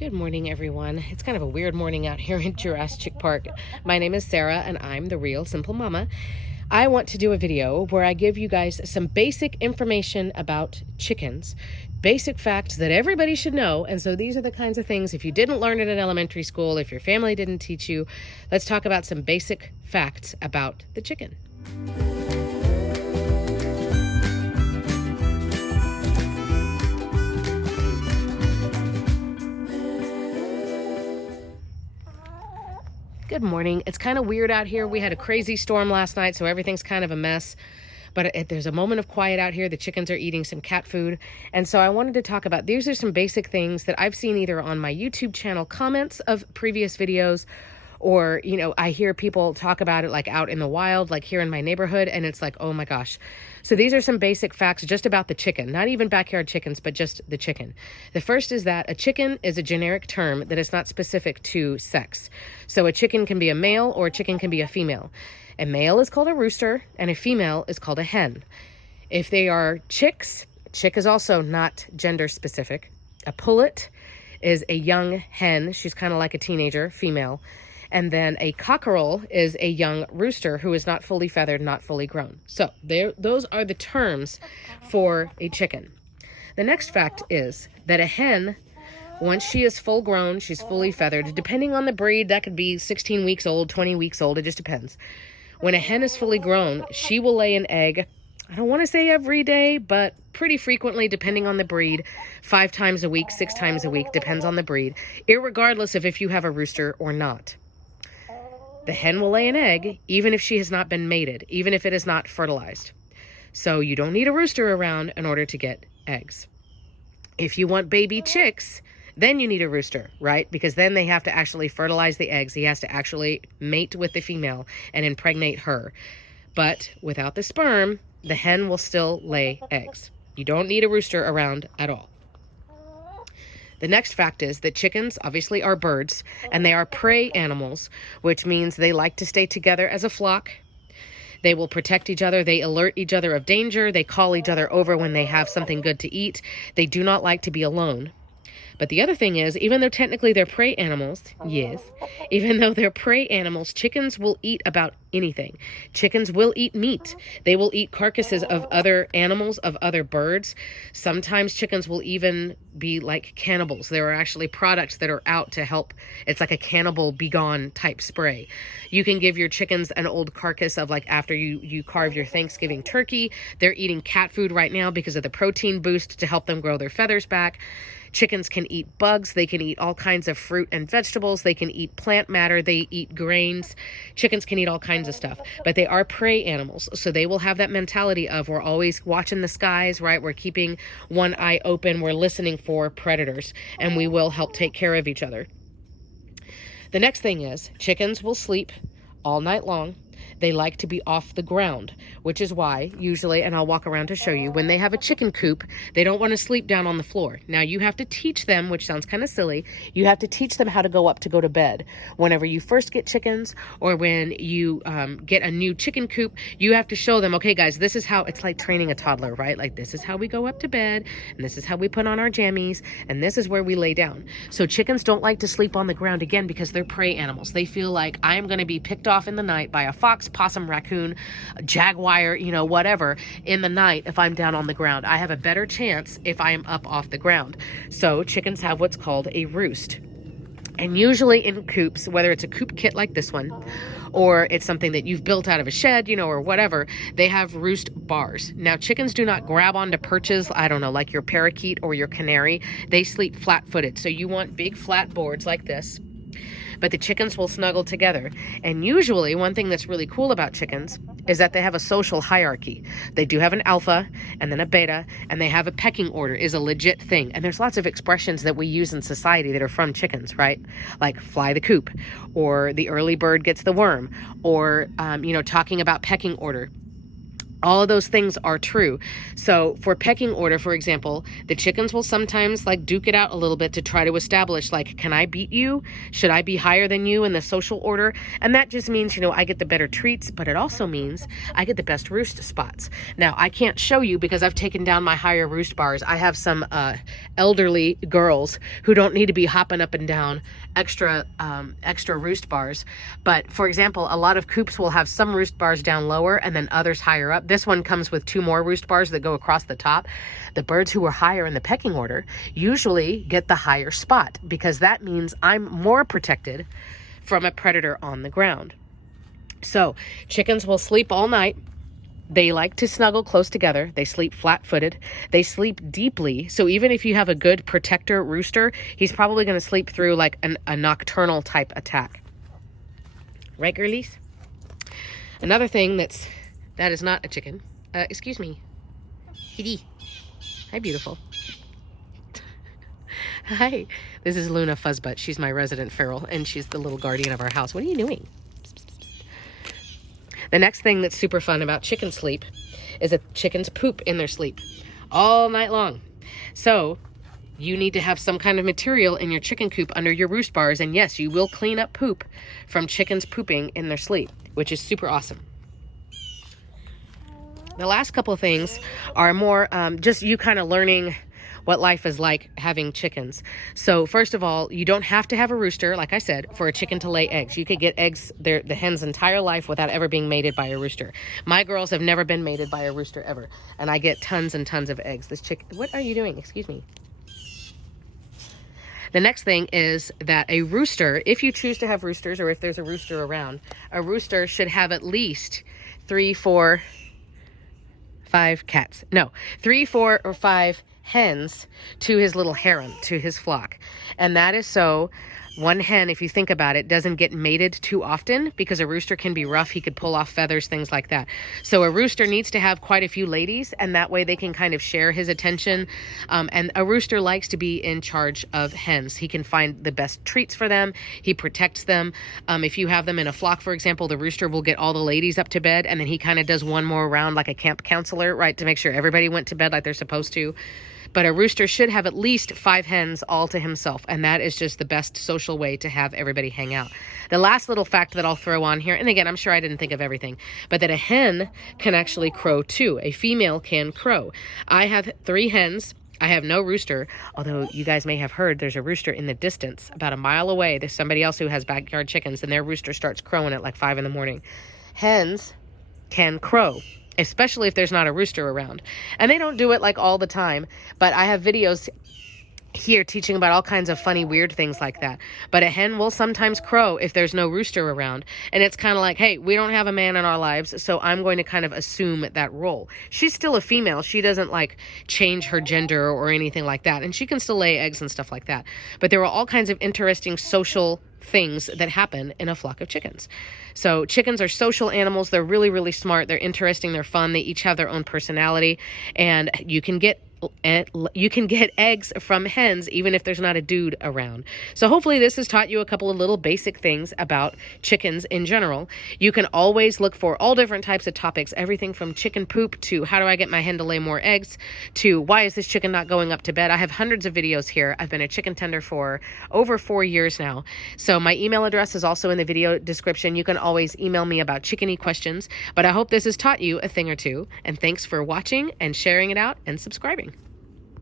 Good morning, everyone. It's kind of a weird morning out here in Jurassic Park. My name is Sarah, and I'm the Real Simple Mama. I want to do a video where I give you guys some basic information about chickens, basic facts that everybody should know. And so these are the kinds of things, if you didn't learn it in elementary school, if your family didn't teach you, let's talk about some basic facts about the chicken. Good morning. It's kind of weird out here. We had a crazy storm last night, so everything's kind of a mess. But there's a moment of quiet out here. The chickens are eating some cat food. And so I wanted to talk about, these are some basic things that I've seen either on my YouTube channel comments of previous videos, or, you know, I hear people talk about it like out in the wild, like here in my neighborhood, and it's like, oh my gosh. So these are some basic facts just about the chicken, not even backyard chickens, but just the chicken. The first is that a chicken is a generic term that is not specific to sex. So a chicken can be a male or a chicken can be a female. A male is called a rooster and a female is called a hen. If they are chicks, chick is also not gender specific. A pullet is a young hen. She's kind of like a teenager, female. And then a cockerel is a young rooster who is not fully feathered, not fully grown. So those are the terms for a chicken. The next fact is that a hen, once she is full grown, she's fully feathered, depending on the breed, that could be 16 weeks old, 20 weeks old, it just depends. When a hen is fully grown, she will lay an egg, I don't want to say every day, but pretty frequently, depending on the breed, 5 times a week, 6 times a week, depends on the breed, irregardless of if you have a rooster or not. The hen will lay an egg, even if she has not been mated, even if it is not fertilized. So you don't need a rooster around in order to get eggs. If you want baby chicks, then you need a rooster, right? Because then they have to actually fertilize the eggs. He has to actually mate with the female and impregnate her. But without the sperm, the hen will still lay eggs. You don't need a rooster around at all. The next fact is that chickens obviously are birds, and they are prey animals, which means they like to stay together as a flock. They will protect each other. They alert each other of danger. They call each other over when they have something good to eat. They do not like to be alone. But the other thing is, even though technically they're prey animals, yes, even though they're prey animals, chickens will eat about anything. Chickens will eat meat. They will eat carcasses of other animals, of other birds. Sometimes chickens will even be like cannibals. There are actually products that are out to help. It's like a cannibal be gone type spray. You can give your chickens an old carcass of, like, after you carve your Thanksgiving turkey. They're eating cat food right now because of the protein boost to help them grow their feathers back. Chickens can eat bugs. They can eat all kinds of fruit and vegetables. They can eat plant matter. They eat grains. Chickens can eat all kinds of stuff, but they are prey animals. So they will have that mentality of, we're always watching the skies, right? We're keeping one eye open. We're listening for predators, and we will help take care of each other. The next thing is chickens will sleep all night long. They like to be off the ground, which is why usually, and I'll walk around to show you, when they have a chicken coop, they don't want to sleep down on the floor. Now you have to teach them, which sounds kind of silly, you have to teach them how to go up to go to bed. Whenever you first get chickens, or when you get a new chicken coop, you have to show them, okay guys, this is how, it's like training a toddler, right? Like, this is how we go up to bed, and this is how we put on our jammies, and this is where we lay down. So chickens don't like to sleep on the ground, again, because they're prey animals. They feel like, I am going to be picked off in the night by a fox, possum, raccoon, jaguar, you know, whatever, in the night if I'm down on the ground. I have a better chance if I am up off the ground. So chickens have what's called a roost. And usually in coops, whether it's a coop kit like this one, or it's something that you've built out of a shed, you know, or whatever, they have roost bars. Now, chickens do not grab onto perches, I don't know, like your parakeet or your canary. They sleep flat-footed. So you want big flat boards like this. But the chickens will snuggle together. And usually, one thing that's really cool about chickens is that they have a social hierarchy. They do have an alpha and then a beta, and they have a pecking order, is a legit thing. And there's lots of expressions that we use in society that are from chickens, right? Like fly the coop, or the early bird gets the worm, or, you know, talking about pecking order. All of those things are true. So for pecking order, for example, the chickens will sometimes like duke it out a little bit to try to establish, like, can I beat you? Should I be higher than you in the social order? And that just means, you know, I get the better treats, but it also means I get the best roost spots. Now, I can't show you because I've taken down my higher roost bars. I have some elderly girls who don't need to be hopping up and down extra roost bars. But for example, a lot of coops will have some roost bars down lower and then others higher up. This one comes with 2 more roost bars that go across the top. The birds who are higher in the pecking order usually get the higher spot because that means I'm more protected from a predator on the ground. So chickens will sleep all night. They like to snuggle close together. They sleep flat-footed. They sleep deeply. So even if you have a good protector rooster, he's probably going to sleep through like a nocturnal type attack. Right, girlies? Another thing that is not a chicken. Excuse me. Kitty. Hi, beautiful. Hi. This is Luna Fuzzbutt. She's my resident feral, and she's the little guardian of our house. What are you doing? The next thing that's super fun about chicken sleep is that chickens poop in their sleep all night long. So you need to have some kind of material in your chicken coop under your roost bars. And yes, you will clean up poop from chickens pooping in their sleep, which is super awesome. The last couple of things are more just you kind of learning what life is like having chickens. So first of all, you don't have to have a rooster, like I said, for a chicken to lay eggs. You could get eggs the hen's entire life without ever being mated by a rooster. My girls have never been mated by a rooster ever, and I get tons and tons of eggs. This chicken, what are you doing? Excuse me. The next thing is that a rooster, if you choose to have roosters or if there's a rooster around, a rooster should have at least 3, 4, 5 cats. No, 3, 4, or 5 hens to his little harem, to his flock. And that is so one hen, if you think about it, doesn't get mated too often because a rooster can be rough. He could pull off feathers, things like that. So a rooster needs to have quite a few ladies, and that way they can kind of share his attention. And a rooster likes to be in charge of hens. He can find the best treats for them. He protects them. If you have them in a flock, for example, the rooster will get all the ladies up to bed, and then he kind of does one more round like a camp counselor, right, to make sure everybody went to bed like they're supposed to. But a rooster should have at least 5 hens all to himself, and that is just the best social way to have everybody hang out. The last little fact that I'll throw on here, and again, I'm sure I didn't think of everything, but that a hen can actually crow too. A female can crow. I have 3 hens. I have no rooster, although you guys may have heard there's a rooster in the distance. About a mile away, there's somebody else who has backyard chickens, and their rooster starts crowing at like 5 in the morning. Hens can crow, especially if there's not a rooster around. And they don't do it like all the time, but I have videos here teaching about all kinds of funny, weird things like that. But a hen will sometimes crow if there's no rooster around. And it's kind of like, hey, we don't have a man in our lives, so I'm going to kind of assume that role. She's still a female. She doesn't like change her gender or anything like that. And she can still lay eggs and stuff like that. But there are all kinds of interesting social things that happen in a flock of chickens. So chickens are social animals. They're really, really smart. They're interesting. They're fun. They each have their own personality, and you can get eggs from hens even if there's not a dude around. So hopefully this has taught you a couple of little basic things about chickens in general. You can always look for all different types of topics, everything from chicken poop to how do I get my hen to lay more eggs to why is this chicken not going up to bed. I have hundreds of videos here. I've been a chicken tender for over 4 years now. So my email address is also in the video description. You can always email me about chickeny questions, but I hope this has taught you a thing or two, and thanks for watching and sharing it out and subscribing.